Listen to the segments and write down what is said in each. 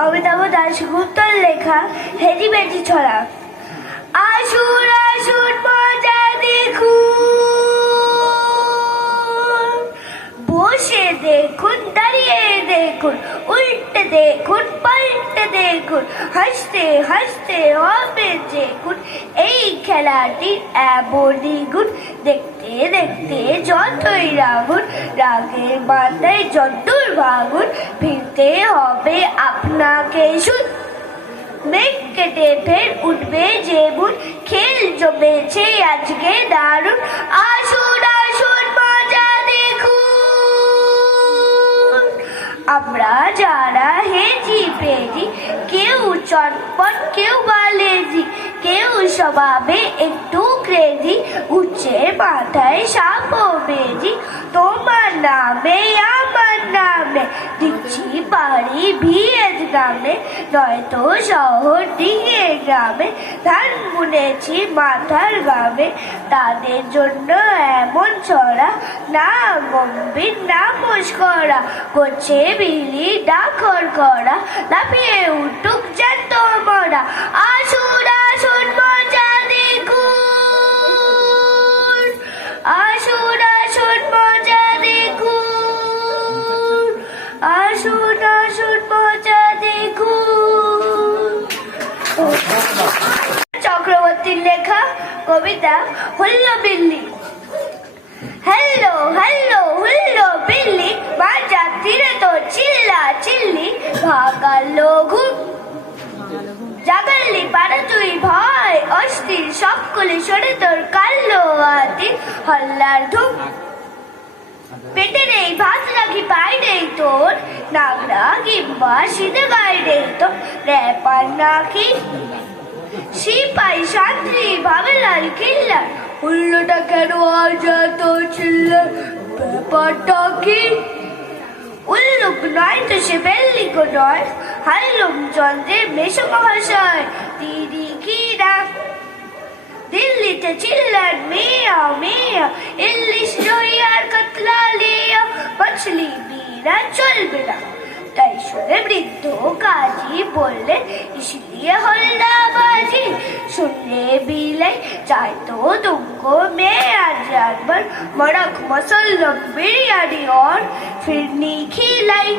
অমিতাভ দাশগুপ্তর লেখা হেজি বেজি ছড়া। আসুন আসুন মজা দেখুন, বসে দেখুন, দাঁড়িয়ে দেখুন, উল্টে দেখুন, পাল্টে দেখুন, হাসতে হাসতে হবে দেখুন, এই খেলাটি এমনই গুণ। দেখতে দেখতে যতই রাগুন, রাগের মাথায় যতদূর ভাগুন, ফিরতে হবে আপনাকে শুধু। মেঘ কেটে ফের উঠবে যেমন, খেল জমেছে আজকে দারুণ। আসুন আসুন মজা দেখুন, আমরা যারা হেজি পেজি, কেউ চটপট কেউ বালেজি, কেউ স্বভাবে একটু ক্রেজি, উচ্চে মাথায় সাপও বেজি। তোমার নামে আমার নামে দিচ্ছি পারি ভিএজ গ্রামে, নয়তো শহর দিকে গ্রামে ধান বুনেছি মাথার গ্রামে। তাদের জন্য এমন ছড়া, না গম্ভীর না মস্করা, করছে বিলি ডাকর করা, লাফিয়ে উঠুক জ্যান্ত মরা। আসুন আসুন মজা দেখুন, আসুন আসুন মজা দেখুন, আসুন আসুন মজা দেখুন। চক্রবর্তীর লেখা কবিতা হুল্লো বিল্লি। হ্যালো হ্যালো হুল্লো বিল্লি, মা যাত্রীরা তো চিল্লা চিল্লি, ভাগালো ঘুম জাগাল্লি পাড়া তুই ভয় অস্থির, সকলে সরে তোর কাল্লো আতি হল্লার ধুম। পেটে নেই ভাত রাখি পাই নেই তোর, নাগরা কিংবা শীতে গায়ে নেই তোর, র্যাপার নাকি সিপাই সান্ত্রী ভাবে লাল কিল্লার, হুল্লোটা কেন আজ এত চিল্লার, ব্যাপারটা কি? উল্লুক নয় তো সে বেল্লিকো নয়, হাল্লুম চন্দ্রের মেশো মহাশয়, তিনি কি ডাক দিল্লিতে চিল্লার মিয়া মিয়া, ইলিশ রুই আর কাতলা লিয়া, মাছলি বিনা চলবে না। তাই শুনে বৃদ্ধ কাজী বললেন, इसलिए हल्लाबाजी सुनने बिलाई, चाहे तो तुमको मैं आज जानवर मड़क मसल्लम बिरयानी और फिरनी खिलाई।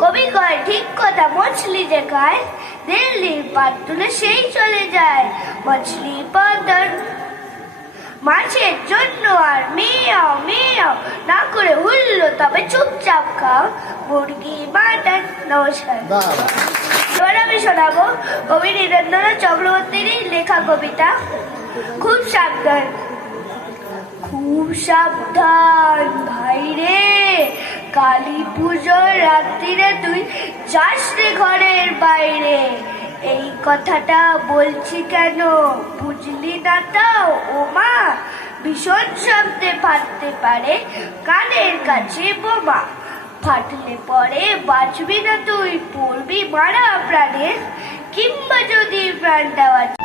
কবি কয় ঠিক কথা, মছলি যে খায় দিল্লির পাত তুলে সেই চলে যায় মছলি পাতার। মাছের জন্য আর মিয়াও মিয়াও না করে হুল্লো, তবে চুপচাপ খাও মুরগি মাটন। নমস্কার। এবার আমি শোনাবো কবি নীরেন্দ্রনাথ চক্রবর্তীর লেখা কবিতা খুব সাবধান। খুব সাবধান ভাই রে, কালী পুজোর রাত্রিরে তুই যাস রে ঘরের বাইরে। এই কথাটা বলছি কেন বুঝলি না তো ও মা, ভীষণ শব্দে ফাটতে পারে কানের কাছে বোমা। ফাটলে পরে বাঁচবি না তুই, পড়বি মারা প্রাণে, কিংবা যদি প্রাণটা বাঁচে।